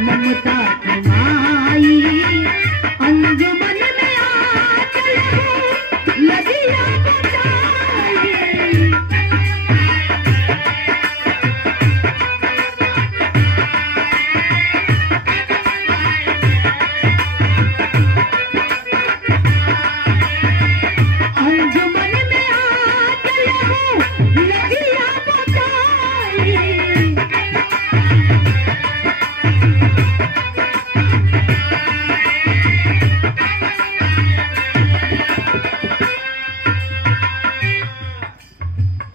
ममता कमाई अंजुमन में आकर लगिया बचाई। अंजुमन में आकर लगिया बचाई।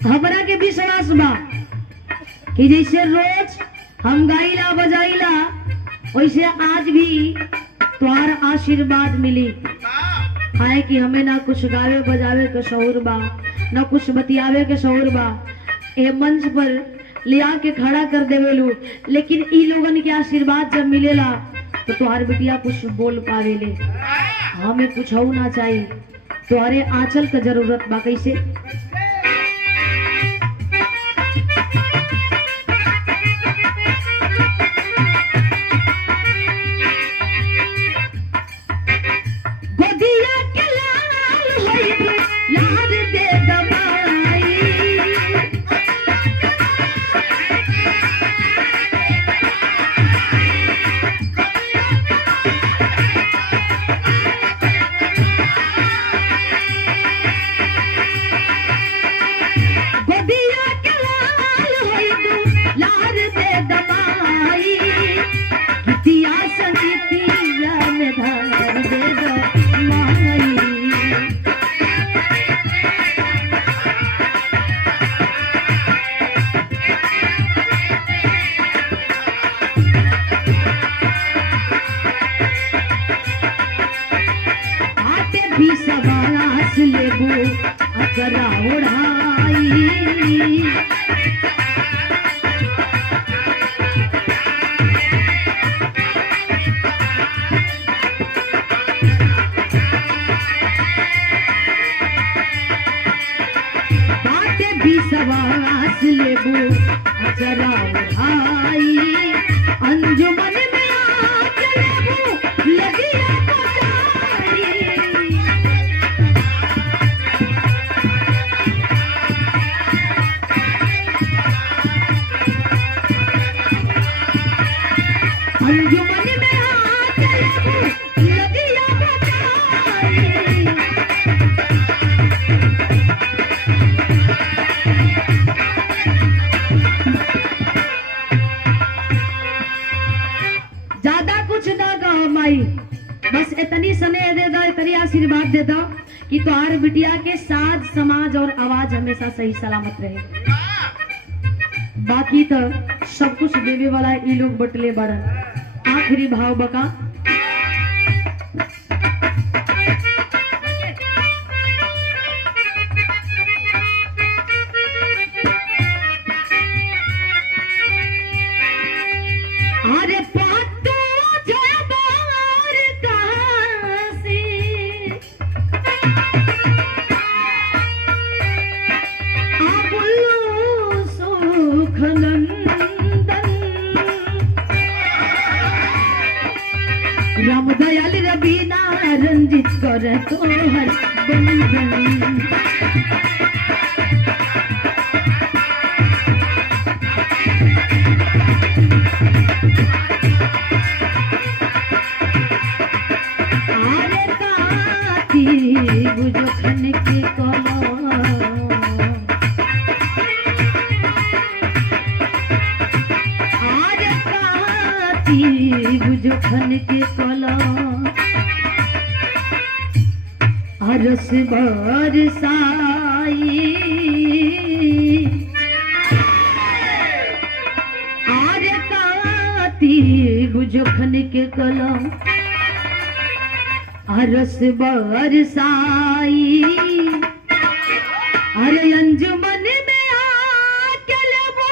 हमरा के विश्वास बा कि जैसे रोज हम गाइला बजाइला वैसे आज भी तुम्हार आशीर्वाद मिली। है कि हमें ना कुछ गावे बजावे के शौर बा, ना कुछ बतियावे के शौर बा। ए मंच पर लिया के खड़ा कर देवेलू, लेकिन ई लोगन के आशीर्वाद जब मिलेला तो तुम्हार बिटिया कुछ बोल पावेले। हमें कुछ हो ना चाहिए, तुम्हारे आंचल का जरूरत बा। कैसे? अकरा उड़ाई बाटे भी सवास लेबू अकरा उड़ाई अंजुमन में आके लेबू लगिया बचाई। अंजुमन में आके लगिया बचाई। ज्यादा कुछ ना कहो माई, बस इतनी स्नेह दे दो, इतनी आशीर्वाद दे दो कि तुम्हार बिटिया के साथ समाज और आवाज हमेशा सही सलामत रहे। बाकी तो सब कुछ देवे वाला ये लोग बटले बड़न। आखिरी भाव बका अरे पातो जबार कासी आबुल्लू सुखनंदन राम दयाल रबीना रंजित कर तोहर बंधन। आरे काती बुझखन के कलम आरे काती बुझखन के कलम हरस बरसाई आरे काती बुझखन के कलम हरस बरसाई। अरे अंजुमन में आके लेबू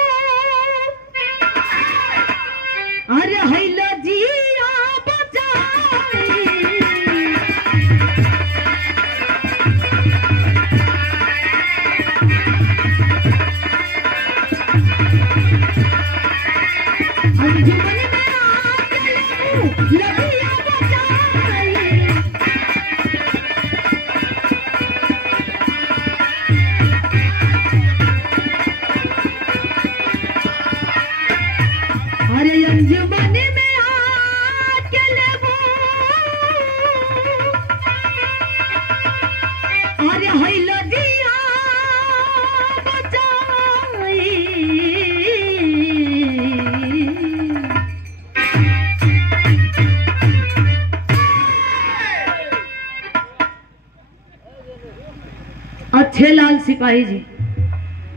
अरे हैला जिया बचाई। अंजुमन में आके सिपाही जी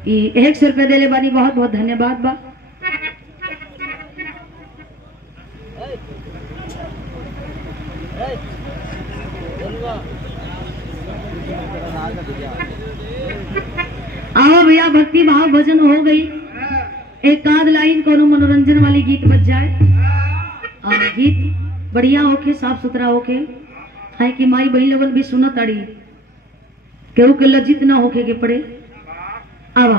ई 100 रुपया देले बानी, बहुत बहुत धन्यवाद बा। आओ भैया, भक्ति भाव भजन हो गई, एक आध लाइन कोनो मनोरंजन वाली गीत बज जाए। और गीत बढ़िया होके, साफ सुथरा होके, है कि माई बहन लोगन भी सुनत अड़ी, केहू के लज्जित ना होके के पड़े। आवा